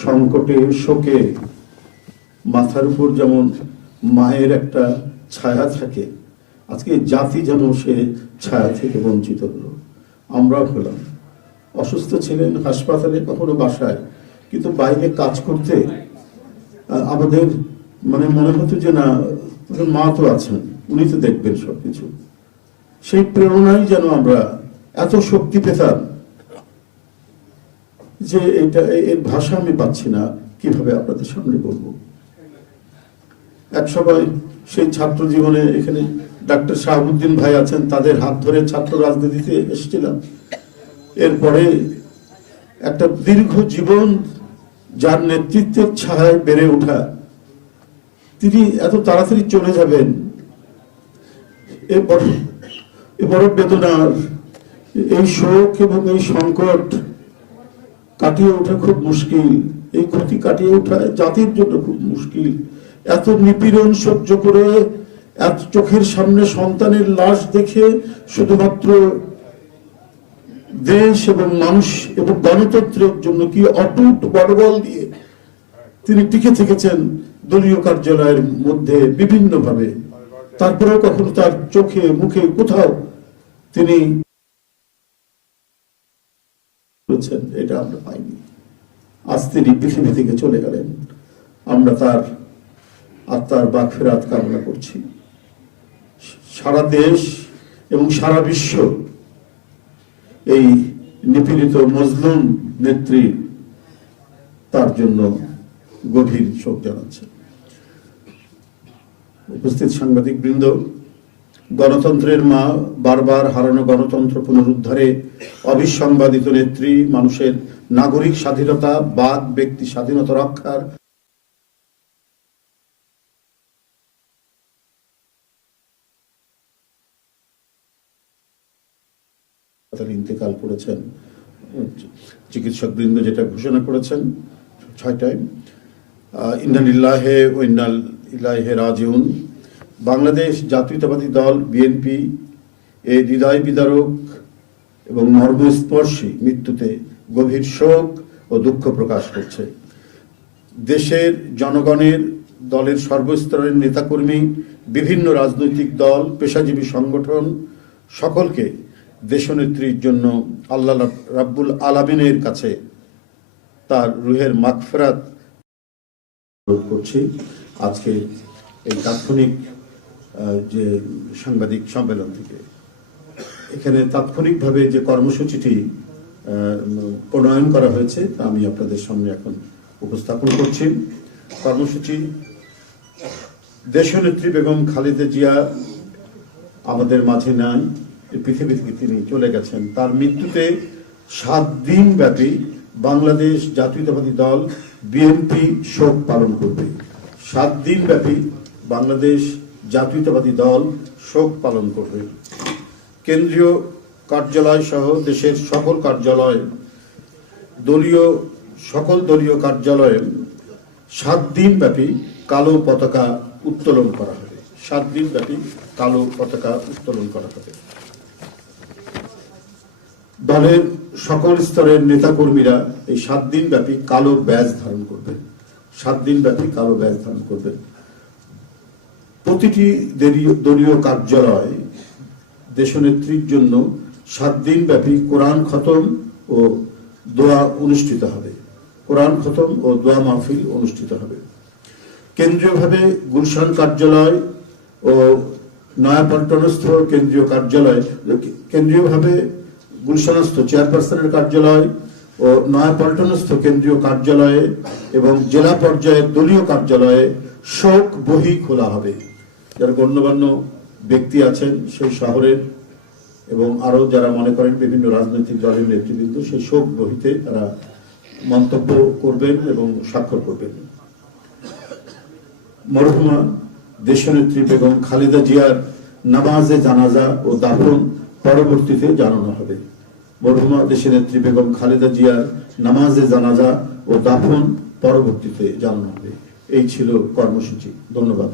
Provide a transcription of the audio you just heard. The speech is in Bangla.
সংকটে শোকে মাথার উপর যেমন মায়ের একটা ছায়া থাকে, আজকে জাতি যেন সে ছায়া থেকে বঞ্চিত হলো। আমরা হলাম, অসুস্থ ছিলেন হাসপাতালে, কখনো বাসায়, কিন্তু বাইরে কাজ করতে আমাদের মনে হতো যে না, মা তো আছেন, উনি তো দেখবেন সবকিছু। সেই প্রেরণায় যেন আমরা এত শক্তি পেতাম যে এর ভাষা আমি পাচ্ছি না কিভাবে আপনাদের সামনে বলবো। এক সময় সেই ছাত্র জীবনে এখানে ডাক্তার শাহাবুদ্দিন ভাই আছেন, তাদের হাত ধরে ছাত্র রাজনীতিতে এসেছিলাম। এরপরে একটা দীর্ঘ জীবন যার নেতৃত্বের ছায়ায় বেড়ে ওঠা, তিনি এত তাড়াতাড়ি চলে যাবেন, এ বড় বেদনার। এই শোক এবং এই সংকট কাটিয়ে ওঠা খুব মুশকিল, এই ক্ষতি কাটিয়ে ওঠা জাতির জন্য খুব মুশকিল। এত নিপীড়ন সহ্য করে, এত চোখের সামনে সন্তানের লাশ দেখে শুধুমাত্র দেশ এবং মানুষ এবং গণতন্ত্রের জন্য কি অটুট বড়বল দিয়ে তিনি টিকে থেকেছেন দলীয় কার্যালয়ের মধ্যে বিভিন্ন ভাবে। তারপরেও কখনো তার চোখে মুখে কোথাও তিনি এটা আমরা পাইনি। আজ তিনি পৃথিবী থেকে চলে গেলেন, আমরা তার আত্মার মাগফিরাত কামনা করছি। সারা দেশ এবং সারা বিশ্ব এই নিপীড়িত মজলুম নেত্রী তার জন্য গভীর শোক জানাচ্ছে। উপস্থিত সাংবাদিক বৃন্দ, গণতন্ত্রের মা, বারবার হারানো গণতন্ত্র পুনরুদ্ধারে অবিসংবাদিত নেত্রী, মানুষের নাগরিক স্বাধীনতা, বাক ব্যক্তি স্বাধীনতা রক্ষার ইন্তেকাল করেছেন। চিকিৎসক বৃন্দ যেটা ঘোষণা করেছেন 6টায়, ইন্না লিল্লাহি ওয়া ইন্না ইলাইহি রাজিউন। বাংলাদেশ জাতীয়তাবাদী দল বিএনপি এই হৃদয় বিদারক এবং মর্মস্পর্শী মৃত্যুতে গভীর শোক ও দুঃখ প্রকাশ করছে। দেশের জনগণের, দলের সর্বস্তরের নেতাকর্মী, বিভিন্ন রাজনৈতিক দল, পেশাজীবী সংগঠন সকলকে দেশনেত্রীর জন্য আল্লাহ রাব্বুল আলামিনের কাছে তার রুহের মাগফিরাত করছি। আজকে এই তাৎক্ষণিক যে সাংবাদিক সম্মেলন থেকে এখানে তাৎক্ষণিকভাবে যে কর্মসূচিটি প্রণয়ন করা হয়েছে তা আমি আপনাদের সামনে এখন উপস্থাপন করছি। কর্মসূচি: দেশনেত্রী বেগম খালেদা জিয়া আমাদের মাঝে নাই, পৃথিবী থেকে তিনি চলে গেছেন। তার মৃত্যুতে 7 দিন ব্যাপী বাংলাদেশ জাতীয়তাবাদী দল বিএনপি শোক পালন করবে। 7 দিন ব্যাপী বাংলাদেশ জাতীয়তাবাদী দল শোক পালন করবে। কেন্দ্রীয় কার্যালয় সহ দেশের সকল কার্যালয়, সকল দলীয় কার্যালয়ে 7 দিন ব্যাপী কালো পতাকা উত্তোলন করা হবে। 7 দিন ব্যাপী কালো পতাকা উত্তোলন করা হবে। দলের সকল স্তরের নেতাকর্মীরা এই 7 দিন ব্যাপী কালো ব্যাজ ধারণ করবেন। 7 দিন ব্যাপী কালো ব্যাজ ধারণ করবেন। প্রতিটি দলীয় কার্যালয় দেশনেত্রীর জন্য 7 দিন ব্যাপী কোরআন খতম ও দোয়া অনুষ্ঠিত হবে। কোরআন খতম ও দোয়া মাহফিল অনুষ্ঠিত হবে। কেন্দ্রীয়ভাবে গুলশান কার্যালয় ও নয়াপল্টনস্থ কেন্দ্রীয় কার্যালয়, কেন্দ্রীয়ভাবে গুলশানস্থ চেয়ারপারসনের কার্যালয় ও নয়াপল্টনস্থ কেন্দ্রীয় কার্যালয়ে এবং জেলা পর্যায়ের দলীয় কার্যালয়ে শোক বহি খোলা হবে। যারা গণ্যমান্য ব্যক্তি আছেন সেই শহরের এবং আরো যারা মনে করেন বিভিন্ন রাজনৈতিক দলের নেতৃবৃন্দ, সেই শোক বহিতে তারা মন্তব্য করবেন এবং স্বাক্ষর করবেন। মরহুমা দেশনেত্রী বেগম খালেদা জিয়ার নামাজে জানাজা ও দাফন পরবর্তীতে জানানো হবে। মরহুমা দেশনেত্রী বেগম খালেদা জিয়ার নামাজে জানাজা ও দাফন পরবর্তীতে জানানো হবে। এই ছিল কর্মসূচি। ধন্যবাদ।